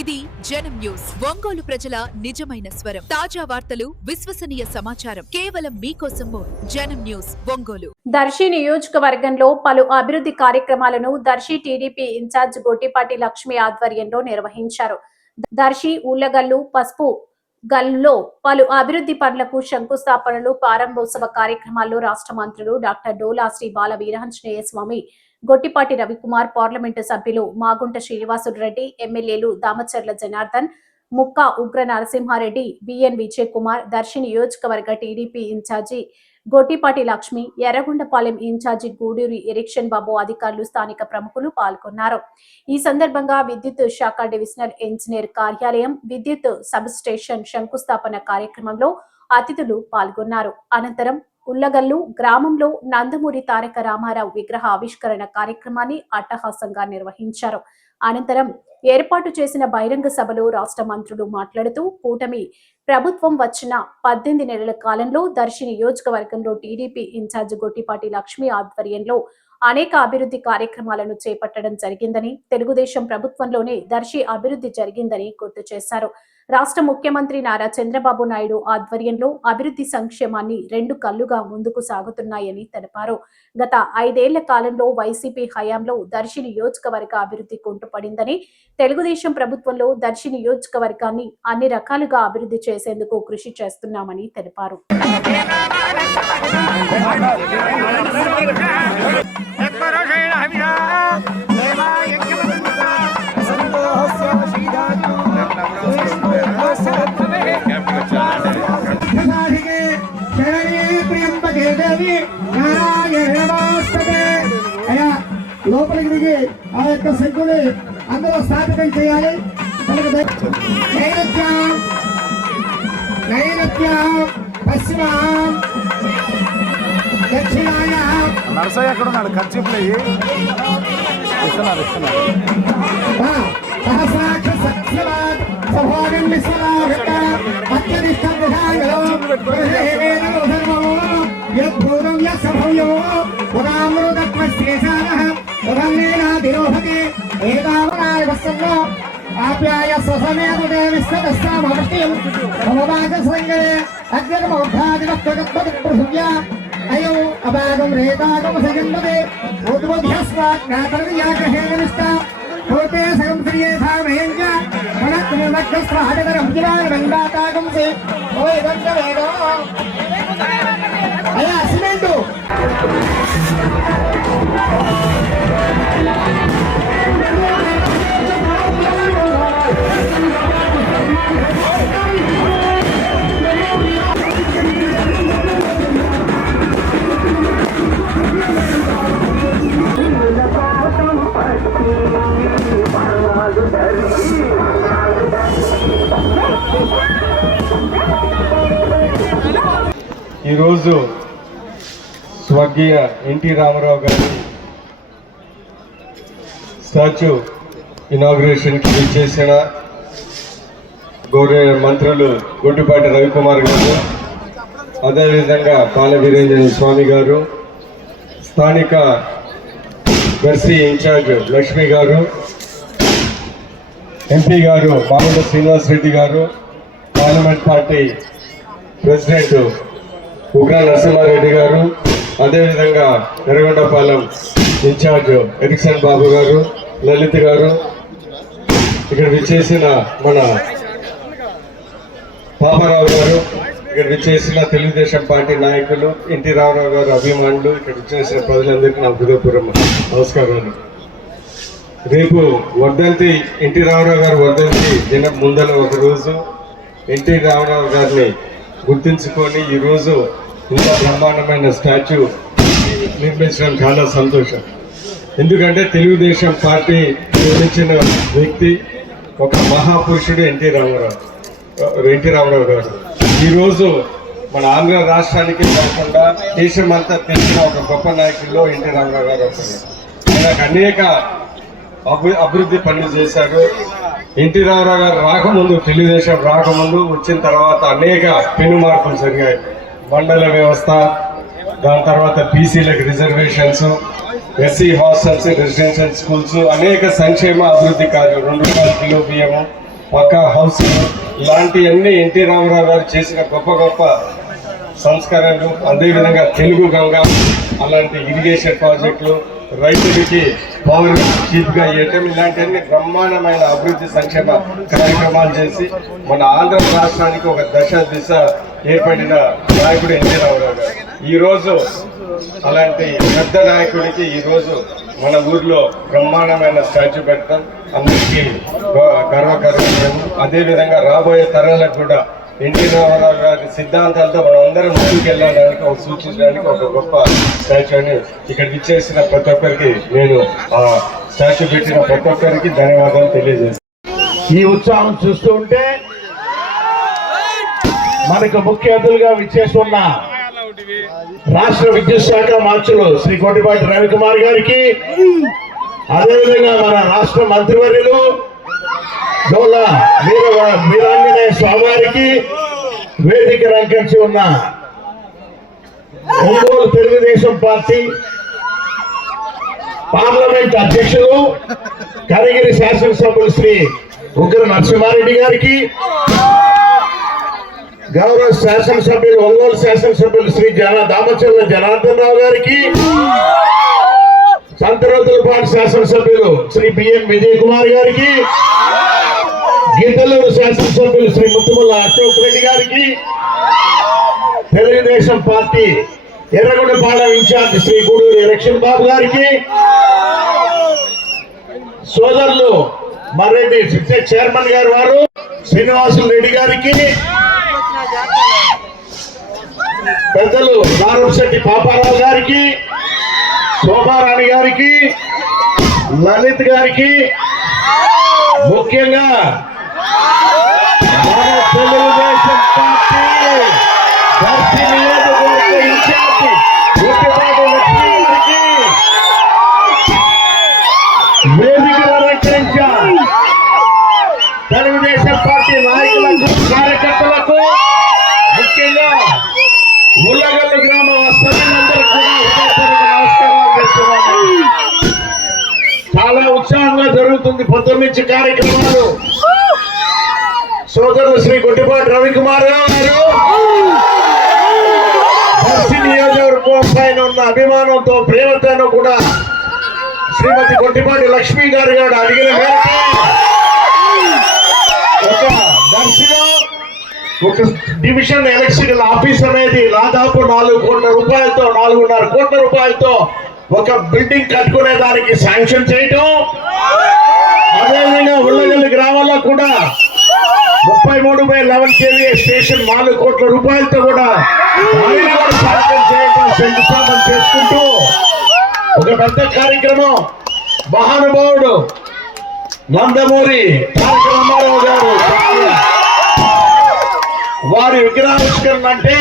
ఇది జనం న్యూస్. ఒంగోలు ప్రజల నిజమైన స్వరం. తాజా వార్తలు, విశ్వసనీయ సమాచారం కేవలం మీకోసం. జనం న్యూస్ ఒంగోలు. దర్శి నియోజకవర్గంలో పలు అభివృద్ధి కార్యక్రమాలను దర్శి టీడీపీ ఇన్ఛార్జ్ గొట్టిపాటి లక్ష్మి ఆధ్వర్యంలో నిర్వహించారు. దర్శి ఊళ్లగల్లు పసుపు గల్లో పలు అభివృద్ధి పనులకు శంకుస్థాపనలు, ప్రారంభోత్సవ కార్యక్రమాల్లో రాష్ట్ర మంత్రులు డాక్టర్ డోలా శ్రీ బాల వీరాంజనేయ స్వామి, గొట్టిపాటి రవికుమార్, పార్లమెంటు సభ్యులు మాగుంట శ్రీనివాసురెడ్డి, ఎమ్మెల్యేలు దామచర్ల జనార్దన్, ముక్కా ఉగ్ర నరసింహారెడ్డి, బిఎన్ విజయ్ కుమార్, దర్శి నియోజకవర్గ TDP incharge Gottipati Lakshmi, Yerragondapalem incharge Guduri Erikshan Babu, అధికారులు, స్థానిక ప్రముఖులు పాల్గొన్నారు. ఈ సందర్భంగా విద్యుత్ శాఖ డివిజనల్ ఇంజనీర్ కార్యాలయం, విద్యుత్ సబ్ స్టేషన్ శంకుస్థాపన కార్యక్రమంలో అతిథులు పాల్గొన్నారు. అనంతరం ఉల్లగల్లు గ్రామంలో నందమూరి తారక రామారావు విగ్రహ ఆవిష్కరణ కార్యక్రమాన్ని అట్టహాసంగా నిర్వహించారు. అనంతరం ఏర్పాటు చేసిన బహిరంగ సభలో రాష్ట్ర మంత్రులు మాట్లాడుతూ, కూటమి ప్రభుత్వం వచ్చిన 18 నెలల కాలంలో దర్శి నియోజకవర్గంలో టీడీపీ ఇన్ఛార్జ్ గొట్టిపాటి లక్ష్మి ఆధ్వర్యంలో అనేక అభివృద్ధి కార్యక్రమాలను చేపట్టడం జరిగిందని, తెలుగుదేశం ప్రభుత్వంలోనే దర్శి అభివృద్ధి జరిగిందని గుర్తు చేశారు. రాష్ట్ర ముఖ్యమంత్రి నారా చంద్రబాబు నాయుడు ఆధ్వర్యంలో అభివృద్ధి సంక్షేమాన్ని 2 కళ్లుగా ముందుకు సాగుతున్నాయని తెలిపారు. గత 5 ఏళ్ల కాలంలో వైసీపీ హయాంలో దర్శి నియోజకవర్గ అభివృద్ధి కుంటుపడిందని, తెలుగుదేశం ప్రభుత్వంలో దర్శి నియోజకవర్గాన్ని అన్ని రకాలుగా అభివృద్ధి చేసేందుకు కృషి చేస్తున్నామని తెలిపారు. లోపలికి దిగి ఆ యొక్క శంకుని అందులో స్థాపితం చేయాలి. నైరుత్యం పశ్చిమ దక్షిణాయ నర్సయ్య ఎక్కడ ఉన్నాడు? ఖర్చీపులు ఇస్తున్నారు. సహస్రాక్ష సభోగం విశ్వనాథ అత్యధిష్టం యద్భూతం యస్సభవ్యో ఉదామృతత్వశేషానః ఉదన్నేనాదిరోహతే ఏతావనాయ వస్సన్నో ఆప్యాయ స్వసమేతు దేవిస్తదస్సామవృష్టిం భవవాగసంగరే అగ్రమౌద్ధాదివక్తగత్పతిపృథువ్యా అయో అభాగం రేతాగం సజన్మదే ఉద్బోధ్యస్వాత్ జ్ఞాతరయాగ్రహేణ నిష్ఠా భూతే సగం శ్రీయేథామహేంచ మనక్రమక్షస్త్రాజకరం జిరాగండాతాగం సే ఓయదంత వేదో అయ్యా సిమెంటు ఈరోజు స్వర్గీయ ఎన్టీ రామారావు గారి స్టాచ్యూ ఇనాగ్రేషన్కి విచ్చేసిన గౌరవ మంత్రులు గొట్టిపాటి రవికుమార్ గారు, అదేవిధంగా బాల వీరాంజనేయ స్వామి గారు, స్థానిక దర్శి ఇన్ఛార్జ్ లక్ష్మి గారు, ఎంపీ గారు మాగుంట శ్రీనివాసరెడ్డి గారు, పార్లమెంట్ పార్టీ ప్రెసిడెంట్ ఉగ్ర నరసింహారెడ్డి గారు, అదేవిధంగా ఎర్రగొండపాలెం ఇన్ఛార్జ్ ఎరిక్షన్ బాబు గారు, లలిత్ గారు, ఇక్కడ విచ్చేసిన మన పాపారావు గారు, ఇక్కడ విచ్చేసిన తెలుగుదేశం పార్టీ నాయకులు, ఎన్టీ రామారావు గారు అభిమానులు, ఇక్కడ విచ్చేసిన ప్రజలందరికీ నా హృదయపూర్వక నమస్కారాలు. రేపు వర్ధంతి, ఎన్టీ రామారావు గారు వర్ధంతి దినం ముందర ఒకరోజు ఎన్టీ రామారావు గారిని గుర్తించుకొని ఈరోజు ఇంత బ్రహ్మాండమైన స్టాచ్యూ నిర్మించడం చాలా సంతోషం. ఎందుకంటే తెలుగుదేశం పార్టీ నిర్మించిన వ్యక్తి ఒక మహాపురుషుడు ఎన్టీ రామారావు గారు. ఈరోజు మన ఆంధ్ర రాష్ట్రానికి కాకుండా దేశమంతా తెలిసిన ఒక గొప్ప నాయకుల్లో ఎన్టీ రామారావు గారు ఒకరు. ఆయనకు అనేక అభివృద్ధి పనులు చేశారు. ఎన్టీ రామారావు గారు రాకముందు, తెలుగుదేశం రాకముందు, వచ్చిన తర్వాత అనేక పెను మార్పులు జరిగాయి. మండల వ్యవస్థ, దాని తర్వాత బీసీలకు reservations, SC hostels, residential schools, అనేక సంక్షేమ అభివృద్ధి కార్యాలు, 2 రూపాయల కిలో బియ్యము, పక్కా హౌస్ ఇలాంటివన్నీ ఎన్టీ రామారావు గారు చేసిన గొప్ప గొప్ప సంస్కరణలు, అదేవిధంగా తెలుగు గంగ అలాంటి ఇరిగేషన్ ప్రాజెక్టులు, రైతులకి పవర్ చీప్గా ఇవ్వటం, ఇలాంటివన్నీ బ్రహ్మాండమైన అభివృద్ధి సంక్షేమ కార్యక్రమాలు చేసి మన ఆంధ్ర రాష్ట్రానికి ఒక దశ దిశ ఏర్పడిన నాయకుడు ఎన్టీ రామారావు గారు. ఈరోజు అలాంటి పెద్ద నాయకుడికి ఈరోజు మన ఊర్లో బ్రహ్మాండమైన స్టాచ్యూ పెట్టడం అందరికీ గర్వకారణం. అదేవిధంగా రాబోయే తరాలకు కూడా ఎన్టీ రామారావు గారి సిద్ధాంతాలతో మనం అందరం ముందుకు వెళ్ళడానికి సూచించడానికి ఒక గొప్ప స్టాచ్యూని ఇక్కడ ఇచ్చేసిన ప్రతి ఒక్కరికి నేను ఆ స్టాచ్యూ పెట్టిన ప్రతి ఒక్కరికి ధన్యవాదాలు తెలియజేస్తాను. ఈ ఉత్సాహం చూస్తూ ఉంటే మనకు ముఖ్య అతిథులుగా విచ్చేస్తున్న రాష్ట్ర విద్యుత్ శాఖ మంత్రులు శ్రీ కొట్టిపాటి రవికుమార్ గారికి, అదేవిధంగా మన రాష్ట్ర మంత్రివర్యులు డోలా వీరాంజనేయ స్వామి గారికి, వేదిక రంకించి ఉన్న ఒంగోలు తెలుగుదేశం పార్టీ పార్లమెంట్ అధ్యక్షులు కనిగిరి శాసనసభ్యులు శ్రీ ఉగ్ర నరసింహారెడ్డి గారికి, గౌరవ శాసనసభ్యులు ఒంగోలు శాసనసభ్యులు శ్రీ దామచర్ల జనార్దన్ రావు గారికి, సంతరోతులపాటి శాసనసభ్యులు శ్రీ బిఎన్ విజయ్ కుమార్ గారికి, గిద్దలూరు శాసనసభ్యులు శ్రీ ముత్తుముల్ల అశోక్ రెడ్డి గారికి, తెలుగుదేశం పార్టీ ఎర్రగొండపాలెం ఇన్ఛార్జ్ శ్రీ గూడూరు ఎలక్షన్ బాబు గారికి, సోదరులు మర్రెడ్డి చైర్మన్ గారు వారు శ్రీనివాసులు రెడ్డి గారికి, పెద్దలు నారాయణశెట్టి పాపారావు గారికి, శోభారాణి గారికి, లలిత్ గారికి, ముఖ్యంగా మన తెలుగుదేశం పార్టీ దర్శి నియోజకవర్గ ఇన్ఛార్జి గుట్టిపాటి లక్ష్మి గారికి, వేదికలు అలంకరించారు తెలుగుదేశం పార్టీ నాయకులకు, కార్యకర్తలకు, ముఖ్యంగా ఉల్లగల్లు గ్రామ వస్తువులందరికీ కూడా హృదయపూర్వక నమస్కారాలు చేస్తున్నాను. చాలా ఉత్సాహంగా జరుగుతుంది పొద్దున్న నుంచి కార్యక్రమాలు. సోదరులు శ్రీ కొట్టిపాటి రవికుమార్ గారు దర్శి నియోజకవర్గం పైన ఉన్న అభిమానంతో, ప్రేమతోనూ కూడా శ్రీమతి కొట్టిపాటి లక్ష్మి గారు అడిగిన మేరకు ఒక దర్శిలో ఒక డివిజన్ ఎలక్షన్ ఆఫీస్ అనేది దాదాపు 4 కోట్ల రూపాయలతో, 4.5 కోట్ల రూపాయలతో ఒక బిల్డింగ్ కట్టుకునే దానికి శాంక్షన్ చేయటం, అదేవిధంగా ఉల్లగల్లి గ్రామాల్లో కూడా 33/11 KVA స్టేషన్ 4 కోట్ల రూపాయలతో కూడా శాంక్షన్ చేయటం, శంకుస్థాపన చేసుకుంటూ ఒక పెద్ద కార్యక్రమం. మహానుభావుడు నందమూరి తారక రామారావు గారు వారి విగ్రహావిష్కరణ అంటే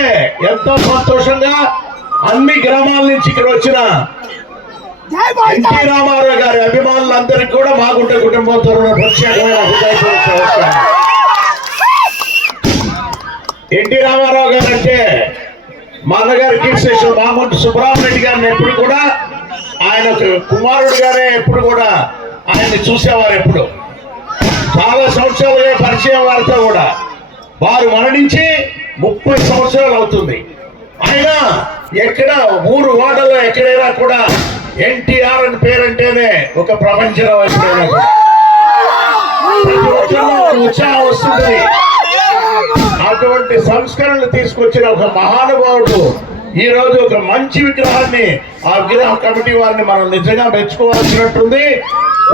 ఎంతో సంతోషంగా అన్ని గ్రామాల నుంచి ఇక్కడ వచ్చిన ఎన్టీ రామారావు గారి అభిమానులందరికీ కూడా మాగుంట కుటుంబంతో ప్రత్యేకమైన హృదయపూర్వక నమస్కారం. ఎన్టీ రామారావు గారు అంటే మా అన్నగారి కీర్తిశేషులు మాగుంట సుబ్రహ్మణ్య గారిని ఎప్పుడు కూడా ఆయన కుమారుడు గారే ఎప్పుడు కూడా ఆయన్ని చూసేవారు. ఎప్పుడు చాలా సంవత్సరాలుగా పరిచయం వారితో కూడా. వారు మరణించి 30 సంవత్సరాలు అవుతుంది. అయినా ఎక్కడ ఊరు వాడలో ఎక్కడైనా కూడా ఎన్టీఆర్ అని పేరంటేనే ఒక ప్రపంచంలో ఉత్సాహం వస్తుంది. అటువంటి సంస్కరణలు తీసుకొచ్చిన ఒక మహానుభావుడు ఈ రోజు ఒక మంచి విగ్రహాన్ని, ఆ విగ్రహ కమిటీ వారిని మనం నిజంగా మెచ్చుకోవాల్సినట్టుంది.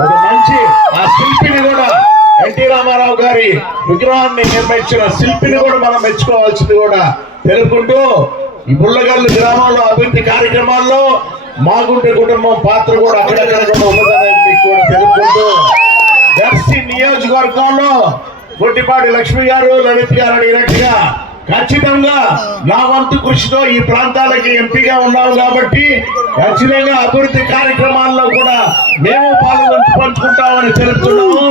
ఒక మంచి ఆ శిల్పిని కూడా, ఎన్టీ రామారావు గారి విగ్రహాన్ని నిర్మించిన శిల్పిని కూడా మనం మెచ్చుకోవాల్సింది కూడా తెలుపుకుంటూ, ఈ బుల్లగల్లు గ్రామంలో అభివృద్ధి కార్యక్రమాల్లో మాగుంట కుటుంబం పాత్ర కూడా అక్కడక్కడ కూడా ఉన్నదనేది మీకు కూడా తెలుపుకుంటూ, దర్శి నియోజకవర్గంలో గొట్టిపాటి లక్ష్మి గారు, లలిత్ గారు అడిగినట్టుగా ఖచ్చితంగా నా వంతు కృషితో ఈ ప్రాంతాలకి ఎంపీగా ఉన్నాము కాబట్టి ఖచ్చితంగా అభివృద్ధి కార్యక్రమాల్లో కూడా మేము పంచుకుంటామని తెలుపుతున్నాము.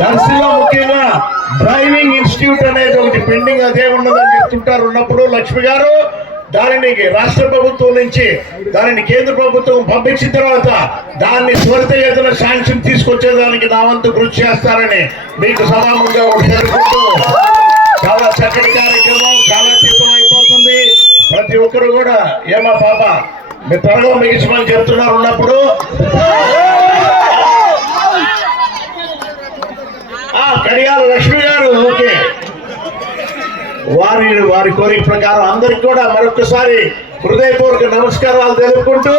దర్శిలో ముఖ్యంగా డ్రైవింగ్ ఇన్స్టిట్యూట్ అనేది ఒకటి పెండింగ్, అదే ఉన్నదని చెప్తుంటారు. ఉన్నప్పుడు లక్ష్మి గారు దానిని రాష్ట్ర ప్రభుత్వం నుంచి దానిని కేంద్ర ప్రభుత్వం పంపించిన తర్వాత దాన్ని త్వరితగతిన శాంక్షన్ తీసుకొచ్చేదానికి నా వంతు కృషి చేస్తారని మీకు సమానంగా తెలుపుకుంటూ చాలా చక్కటి కార్యక్రమం చాలా తీవ్రం అయిపోతుంది. ప్రతి ఒక్కరు కూడా ఏమా పాప మీ త్వరగా మిగిల్చమని చెప్తున్నారు ఉన్నప్పుడు కడియాల లక్ష్మి గారు ఓకే వారి కోరిక ప్రకారం అందరికి కూడా మరొకసారి హృదయపూర్వక నమస్కారాలు తెలుపుకుంటూ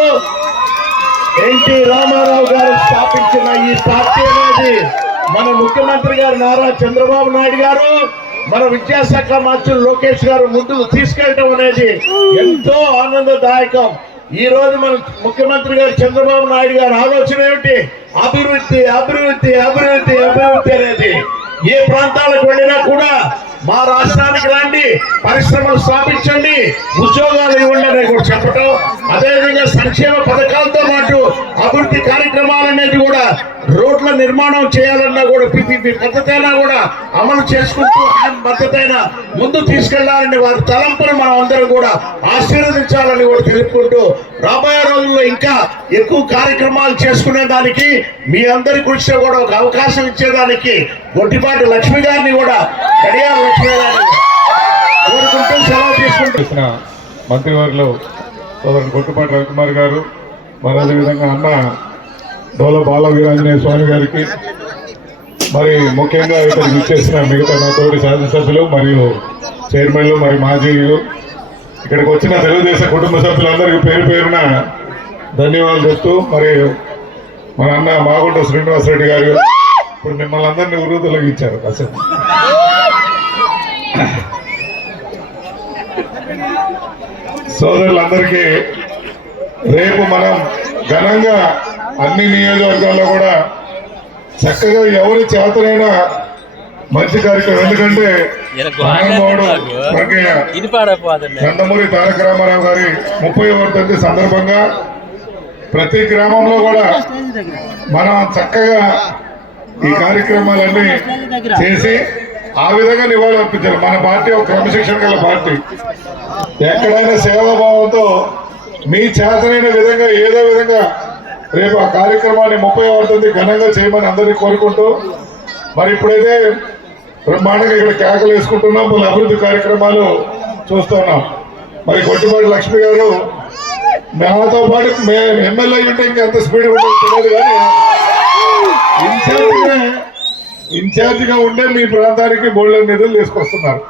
ఎన్టీ రామారావు గారు స్థాపించిన ఈ పార్టీ అనేది మన ముఖ్యమంత్రి గారు నారా చంద్రబాబు నాయుడు గారు మన విద్యాశాఖ మంత్రులు లోకేష్ గారు ముందుకు తీసుకెళ్ళటం అనేది ఎంతో ఆనందదాయకం. ఈ రోజు మన ముఖ్యమంత్రి గారు చంద్రబాబు నాయుడు గారు ఆలోచన ఏమిటి? అభివృద్ధి అభివృద్ధి అభివృద్ధి అభివృద్ధి అనేది. ఏ ప్రాంతాలకు వెళ్ళినా కూడా మా రాష్ట్రానికి రండి, పరిశ్రమలు స్థాపించండి, ఉద్యోగాలు ఇవ్వండి అనేది కూడా చెప్పటం, అదేవిధంగా సంక్షేమ పథకాలతో పాటు అభివృద్ధి కార్యక్రమాలనేది కూడా రోడ్ల నిర్మాణం చేయాలన్నా కూడా పిపిపి పద్ధతి అయినా కూడా అమలు చేసుకుంటూ పద్ధతి అయినా ముందు తీసుకెళ్లాలని వారి తలంపును మనం అందరూ కూడా ఆశీర్వదించాలని కూడా తెలుపుకుంటూ రాబోయే రోజుల్లో ఇంకా ఎక్కువ కార్యక్రమాలు చేసుకునే దానికి మీ అందరి కృషిలో కూడా ఒక అవకాశం ఇచ్చేదానికి గొట్టిపాటి లక్ష్మి గారిని కూడా కడియాల లక్ష్మి గారిని కోరుకుంటూ సెలవు తీసుకుంటూ మంత్రివర్యులు సోదరుడు గొట్టిపాటి రవికుమార్ గారు మరి అదేవిధంగా అన్న డోల బాల వీరాంజనేయ స్వామి గారికి మరి ముఖ్యంగా ఇక్కడికి ఇచ్చేసిన మిగతా నా తోటి శాసనసభ్యులు మరియు చైర్మన్లు మరి మాజీలు ఇక్కడికి వచ్చిన తెలుగుదేశం కుటుంబ సభ్యులందరికీ పేరు పేరున ధన్యవాదాలు చెప్తూ మరి మన అన్న మాగుంట శ్రీనివాసరెడ్డి గారు ఇప్పుడు మిమ్మల్ని అందరినీ ఉరుదులకు ఇచ్చారు అసలు సోదరులందరికీ రేపు మనం ఘనంగా అన్ని నియోజకవర్గాల్లో కూడా చక్కగా ఎవరి చేతనైనా మంచి కార్యక్రమం. ఎందుకంటే మహానుభావుడు స్వర్గీయ నందమూరి తారక రామారావు గారి 30వ వర్ధంతి సందర్భంగా ప్రతి గ్రామంలో కూడా మనం చక్కగా ఈ కార్యక్రమాలన్నీ చేసి ఆ విధంగా నివాళులు అర్పించారు. మన పార్టీ ఒక క్రమశిక్షణ గల పార్టీ. ఎక్కడైనా సేవాభావంతో మీ చేతనైన విధంగా ఏదో విధంగా రేపు ఆ కార్యక్రమాన్ని 30వ వర్ధంతి ఘనంగా చేయమని అందరినీ కోరుకుంటూ మరి ఇప్పుడైతే బ్రహ్మాండంగా ఇక్కడ కేకలు వేసుకుంటున్నాం, మన అభివృద్ధి కార్యక్రమాలు చూస్తున్నాం. మరి గొట్టిపాటి లక్ష్మి గారు నాతో పాటు ఎమ్మెల్యే ఉంటే ఇంకెంత స్పీడ్ ఉంటుందో తెలియదు కానీ ఇన్ఛార్జిగా ఉండే మీ ప్రాంతానికి బోల్డెన్ నిధులు తీసుకొస్తున్నారు.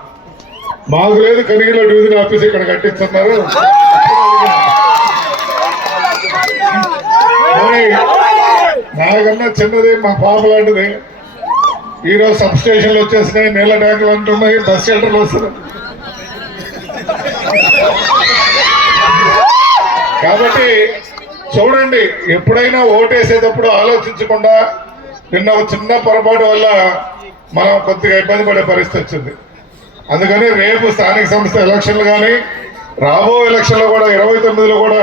మాకు లేదు, కనిగిలో డివిజన్ ఆఫీస్ ఇక్కడ కట్టిస్తున్నారు. మరి నాకన్నా చిన్నది మా పాప లాంటిది. ఈరోజు సబ్ స్టేషన్లు వచ్చేసినాయి, నీళ్ళ ట్యాంకులు అంటున్నాయి, బస్ షెల్టర్లు వస్తున్నాయి. కాబట్టి చూడండి, ఎప్పుడైనా ఓటేసేటప్పుడు ఆలోచించకుండా నిన్న ఒక చిన్న పొరపాటు వల్ల మనం కొద్దిగా ఇబ్బంది పడే పరిస్థితి వచ్చింది. అందుకని రేపు స్థానిక సంస్థ ఎలక్షన్లు కానీ రాబో ఎలక్షన్లో కూడా 29లో కూడా